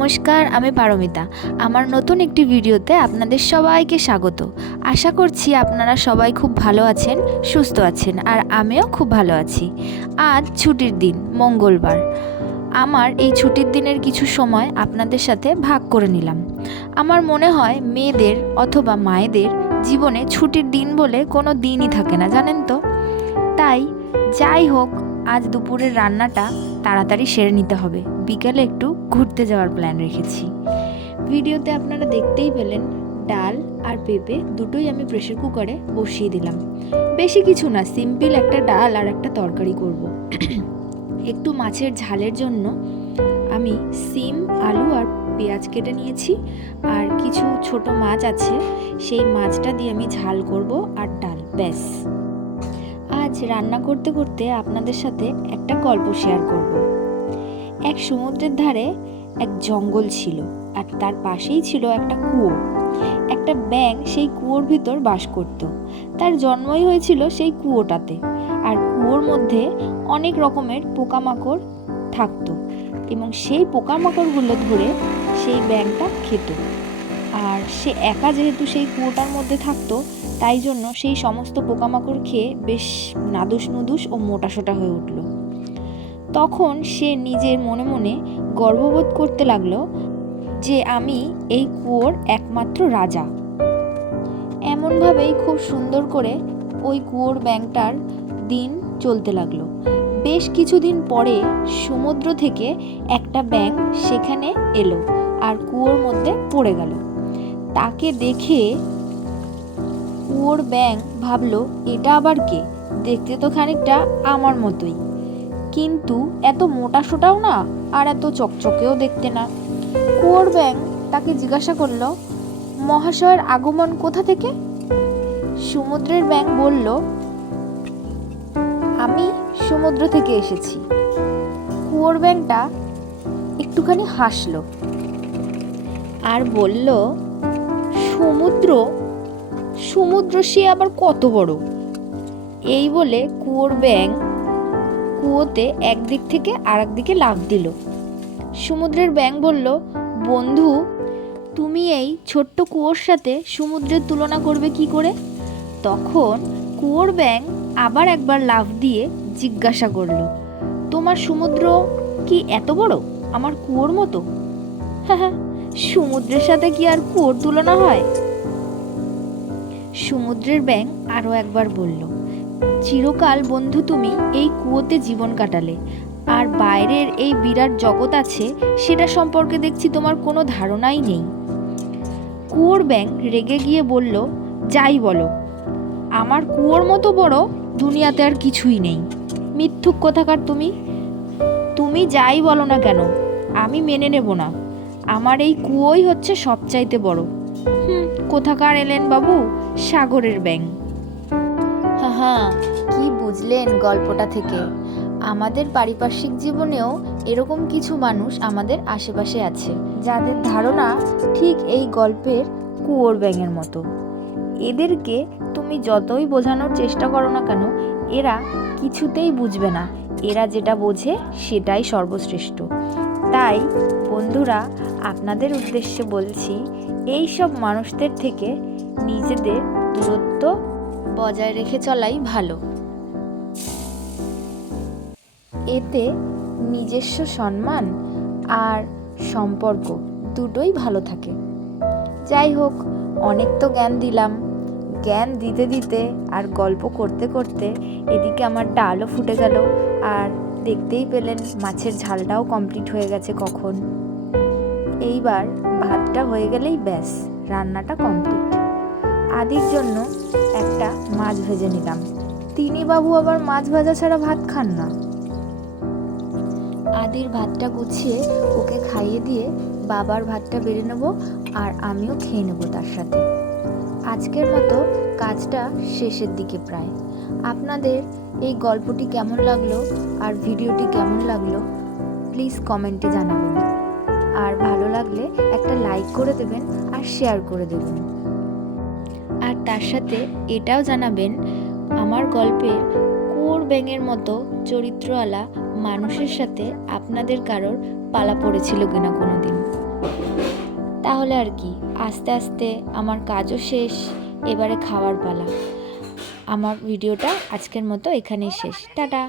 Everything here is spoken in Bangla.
নমস্কার, আমি পারমিতা। আমার নতুন একটি ভিডিওতে আপনাদের সবাইকে স্বাগত। আশা করছি আপনারা সবাই খুব ভালো আছেন, সুস্থ আছেন, আর আমিও খুব ভালো আছি। আজ ছুটির দিন, মঙ্গলবার। আমার এই ছুটির দিনের কিছু সময় আপনাদের সাথে ভাগ করে নিলাম। আমার মনে হয় মেয়েদের অথবা মায়েদের জীবনে ছুটির দিন বলে কোনো দিনই থাকে না, জানেন তো। তাই যাই হোক, আজ দুপুরের রান্নাটা তাড়াতাড়ি সেরে নিতে হবে। বিকালে একটু ঘুরতে যাওয়ার প্ল্যান রেখেছি। ভিডিওতে আপনারা দেখতেই পেলেন, ডাল আর পেঁপে দুটোই আমি প্রেসার কুকারে বসিয়ে দিলাম। বেশি কিছু না, সিম্পল একটা ডাল আর একটা তরকারি করব। একটু মাছের ঝালের জন্য আমি সিম, আলু আর পেঁয়াজ কেটে নিয়েছি, আর কিছু ছোট মাছ আছে, সেই মাছটা দিয়ে আমি ঝাল করব আর ডাল, ব্যাস। আজ রান্না করতে করতে আপনাদের সাথে একটা গল্প শেয়ার করব। এক সমুদ্রের ধারে এক জঙ্গল ছিল, আর তার পাশেই ছিল একটা কুয়ো। একটা ব্যাঙ সেই কুয়োর ভিতর বাস করত। তার জন্মই হয়েছিল সেই কুয়োটাতে, আর কুয়োর মধ্যে অনেক রকমের পোকামাকড় থাকতো, এবং সেই পোকামাকড়গুলো ধরে সেই ব্যাঙটা খেত। আর সে একা যেহেতু সেই কুয়োটার মধ্যে থাকতো, তাই জন্য সেই সমস্ত পোকামাকড় খেয়ে বেশ নাদুস নুদুস ও মোটাসোটা হয়ে উঠল। তখন সে নিজের মনে মনে গর্ববোধ করতে লাগলো যে আমি এই কুয়োর একমাত্র রাজা। এমনভাবেই খুব সুন্দর করে ওই কুয়োর ব্যাঙটার দিন চলতে লাগলো। বেশ কিছুদিন পরে সমুদ্র থেকে একটা ব্যাঙ সেখানে এলো আর কুয়োর মধ্যে পড়ে গেল। তাকে দেখে কুয়োর ব্যাঙ ভাবলো, এটা আবার কে? দেখতে তো খানিকটা আমার মতোই, কিন্তু এত মোটাসোটাও না, আর এত চকচকেও দেখতে না। কুয়োর ব্যাঙ তাকে জিজ্ঞাসা করলো, মহাশয়ের আগমন কোথা থেকে? সমুদ্রের ব্যাঙ বলল, আমি সমুদ্র থেকে এসেছি। কুয়োর ব্যাঙটা একটুখানি হাসলো আর বলল, সমুদ্র? সমুদ্র সে আবার কত বড়? এই বলে কুয়োর ব্যাঙ কুয়োতে একদিক থেকে আর একদিকে লাফ দিল। সমুদ্রের ব্যাঙ বলল, বন্ধু, তুমি এই ছোট্ট কুয়োর সাথে সমুদ্রের তুলনা করবে কি করে? তখন কুয়োর ব্যাঙ আবার একবার লাফ দিয়ে জিজ্ঞাসা করলো, তোমার সমুদ্র কি এত বড় আমার কুয়োর মতো? হ্যাঁ, সমুদ্রের সাথে কি আর কুয়োর তুলনা হয়? সমুদ্রের ব্যাঙ আরো একবার বলল, চিরকাল বন্ধু তুমি এই কুয়োতে জীবন কাটালে, আর বাইরের এই বিরাট জগৎ আছে সেটা সম্পর্কে দেখছি তোমার কোনো ধারণাই নেই। কুয়োর ব্যাঙ রেগে গিয়ে বলল, যাই বলো, আমার কুয়োর মতো বড় দুনিয়াতে আর কিছুই নেই। মিথ্যুক কোথাকার তুমি। তুমি যাই বলো না কেন, আমি মেনে নেব না। আমার এই কুয়োই হচ্ছে সবচাইতে বড়। কোথাকার এলেন বাবু সাগরের ব্যাঙ। হ্যাঁ, কি বুঝলেন গল্পটা থেকে? আমাদের পারিপার্শ্বিক জীবনেও এরকম কিছু মানুষ আমাদের আশেপাশে আছে, যাদের ধারণা ঠিক এই গল্পের কুয়োর ব্যাঙের মতো। এদেরকে তুমি যতই বোঝানোর চেষ্টা করো না কেন, এরা কিছুতেই বুঝবে না। এরা যেটা বোঝে সেটাই সর্বশ্রেষ্ঠ। তাই বন্ধুরা, আপনাদের উদ্দেশ্যে বলছি, এই সব মানুষদের থেকে নিজেদের দূরত্ব বজায় রেখে চলাই ভালো। এতে নিজস্ব সম্মান আর সম্পর্ক দুটোই ভালো থাকে। যাই হোক, অনেক তো জ্ঞান দিলাম। জ্ঞান দিতে দিতে আর গল্প করতে করতে এদিকে আমার ডালও ফুটে গেল, আর দেখতেই পেলেন মাছের ঝালটাও কমপ্লিট হয়ে গেছে কখন। এইবার ভাতটা হয়ে গেলেই ব্যাস, রান্নাটা কমপ্লিট। আদির জন্য একটা মাছ ভেজে নিলাম। তিনি বাবু আবার মাছ ভাজা ছাড়া ভাত খান না। আদির ভাতটা গুছিয়ে ওকে খাইয়ে দিয়ে বাবার ভাতটা বেড়ে নেব, আর আমিও খেয়ে নেব তার সাথে। আজকের মতো কাজটা শেষের দিকে প্রায়। আপনাদের এই গল্পটি কেমন লাগলো আর ভিডিওটি কেমন লাগলো প্লিজ কমেন্টে জানাবেন, আর ভালো লাগলে একটা লাইক করে দেবেন আর শেয়ার করে দেবেন। আর তার সাথে এটাও জানাবেন, আমার গল্পের কুয়োর ব্যাঙের মতো চরিত্রওয়ালা মানুষের সাথে আপনাদের কারোর পালা পড়েছিল কিনা কোনোদিন। তাহলে আর কি, আস্তে আস্তে আমার কাজও শেষ, এবারে খাওয়ার পালা। আমার ভিডিওটা আজকের মতো এখানেই শেষ। টাটা।